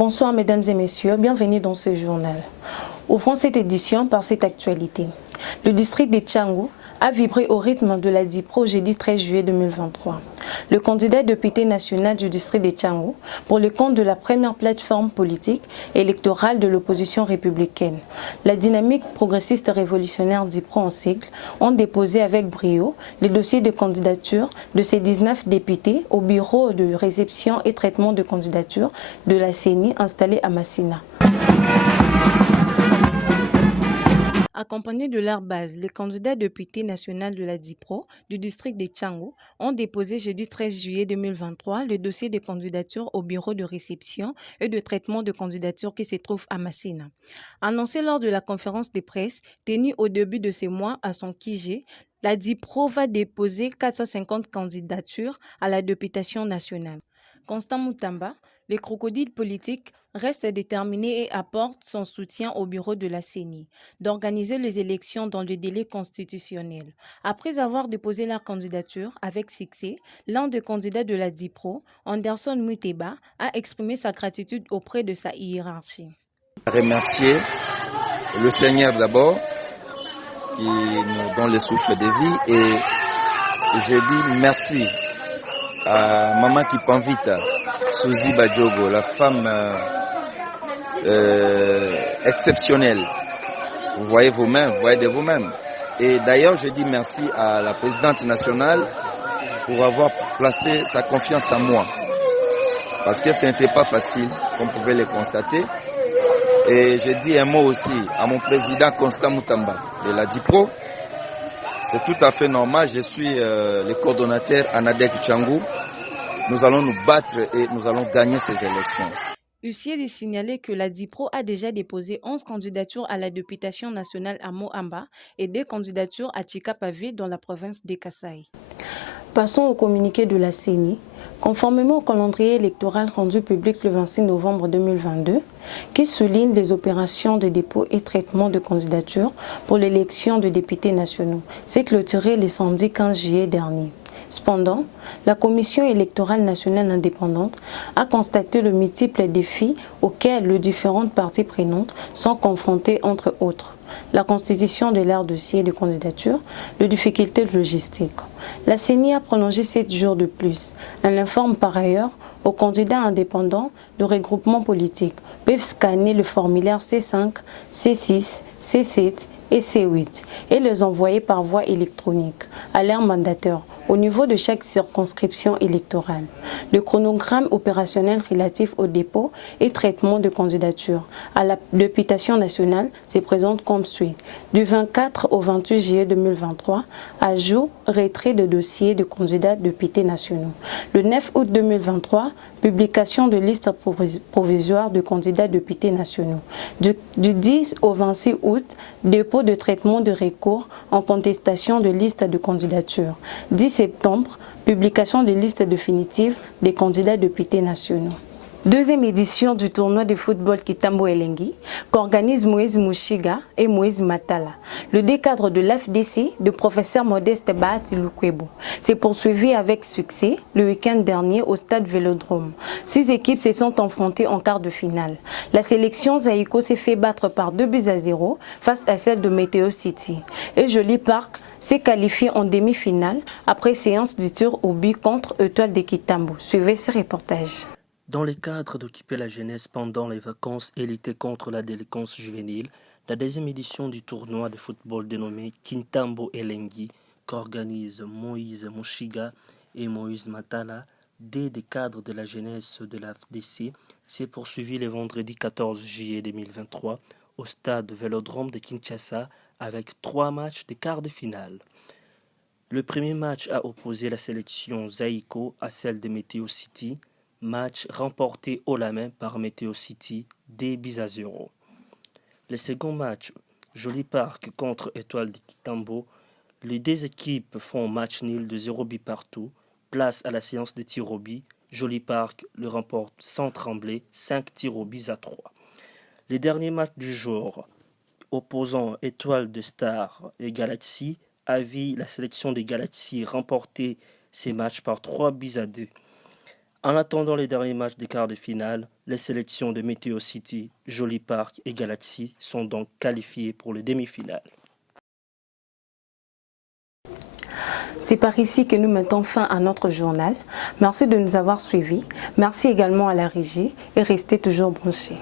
Bonsoir mesdames et messieurs, bienvenue dans ce journal. Ouvrons cette édition par cette actualité. Le district de Tchangou a vibré au rythme de la DIPRO jeudi 13 juillet 2023. Le candidat député national du district de Tchangou pour le compte de la première plateforme politique électorale de l'opposition républicaine, la dynamique progressiste révolutionnaire DIPRO en sigle, ont déposé avec brio les dossiers de candidature de ces 19 députés au bureau de réception et traitement de candidature de la CENI installé à Massina. Accompagnés de leur base, les candidats députés nationaux de la DIPRO du district de Tchangou ont déposé jeudi 13 juillet 2023 le dossier de candidature au bureau de réception et de traitement de candidature qui se trouve à Massina. Annoncé lors de la conférence de presse tenue au début de ce mois à son QG, la DIPRO va déposer 450 candidatures à la députation nationale. Constant Moutamba, le crocodile politique, reste déterminé et apporte son soutien au bureau de la CENI d'organiser les élections dans le délai constitutionnel. Après avoir déposé leur candidature avec succès, l'un des candidats de la DIPRO, Anderson Muteba, a exprimé sa gratitude auprès de sa hiérarchie. Remercier le Seigneur d'abord qui nous donne le souffle de vie et je dis merci à Maman Kipamvita, Suzy Badjogo, la femme exceptionnelle. Vous voyez vous-même, vous voyez de vous-même. Et d'ailleurs, je dis merci à la présidente nationale pour avoir placé sa confiance en moi. Parce que ce n'était pas facile, comme vous pouvez le constater. Et je dis un mot aussi à mon président Constant Moutamba de la DIPRO. C'est tout à fait normal, je suis le coordonnateur Anadek Tchangou. Nous allons nous battre et nous allons gagner ces élections. Huissier de signaler que la DIPRO a déjà déposé 11 candidatures à la députation nationale à Moamba et 2 candidatures à Tchikapavé dans la province de Kasaï. Passons au communiqué de la CENI. Conformément au calendrier électoral rendu public le 26 novembre 2022, qui souligne les opérations de dépôt et traitement de candidatures pour l'élection de députés nationaux, c'est clôturé le samedi 15 juillet dernier. Cependant, la Commission électorale nationale indépendante a constaté le multiples défis auxquels les différentes parties prenantes sont confrontées, entre autres la constitution de leur dossier de candidature, les difficultés logistiques. La CENI a prolongé 7 jours de plus. Elle informe par ailleurs aux candidats indépendants de regroupements politiques peuvent scanner le formulaire C5, C6, C7 et C8 et les envoyer par voie électronique à leur mandataire au niveau de chaque circonscription électorale. Le chronogramme opérationnel relatif au dépôt et traitement de candidature à la députation nationale se présente comme suit. Du 24 au 28 juillet 2023, ajout, retrait de dossiers de candidats députés nationaux. Le 9 août 2023, publication de liste provisoire de candidats députés nationaux. Du 10 au 26 août, dépôt de traitement de recours en contestation de liste de candidature. 10 septembre, publication de liste définitive des candidats députés nationaux. Deuxième édition du tournoi de football Kitambo Elengi qu'organisent Moïse Mouchiga et Moïse Matala, le décadre de l'FDC de professeur Modeste Bahati Lukwebo. C'est poursuivi avec succès le week-end dernier au stade Vélodrome. 6 équipes se sont affrontées en quart de finale. La sélection Zaïko s'est fait battre par 2-0 face à celle de Météo City. Et Jolie Park s'est qualifié en demi-finale après séance du tir au but contre Étoile de Kitambo. Suivez ce reportage. Dans le cadre d'occuper la jeunesse pendant les vacances et lutter contre la délinquance juvénile, la deuxième édition du tournoi de football dénommé Kintambo Elengi, qu'organisent Moïse Mouchiga et Moïse Matala, des cadres de la jeunesse de la FDC, s'est poursuivi le vendredi 14 juillet 2023 au stade Vélodrome de Kinshasa avec 3 matchs de quart de finale. Le premier match a opposé la sélection Zaïko à celle de Météo City, match remporté haut la main par Météo City, 2-0. Le second match, Jolie Park contre Étoile de Kitambo, les 2 équipes font match nul de 0 but partout, place à la séance de tirs au but, Jolie Park le remporte sans trembler, 5 tirs au but à 3. Les derniers matchs du jour, opposant Étoile de Star et Galaxy, a vu la sélection des Galaxy remporter ces matchs par 3-2. En attendant les derniers matchs des quarts de finale, les sélections de Météo City, Joli Park et Galaxy sont donc qualifiées pour les demi-finales. C'est par ici que nous mettons fin à notre journal. Merci de nous avoir suivis. Merci également à la régie et restez toujours branchés.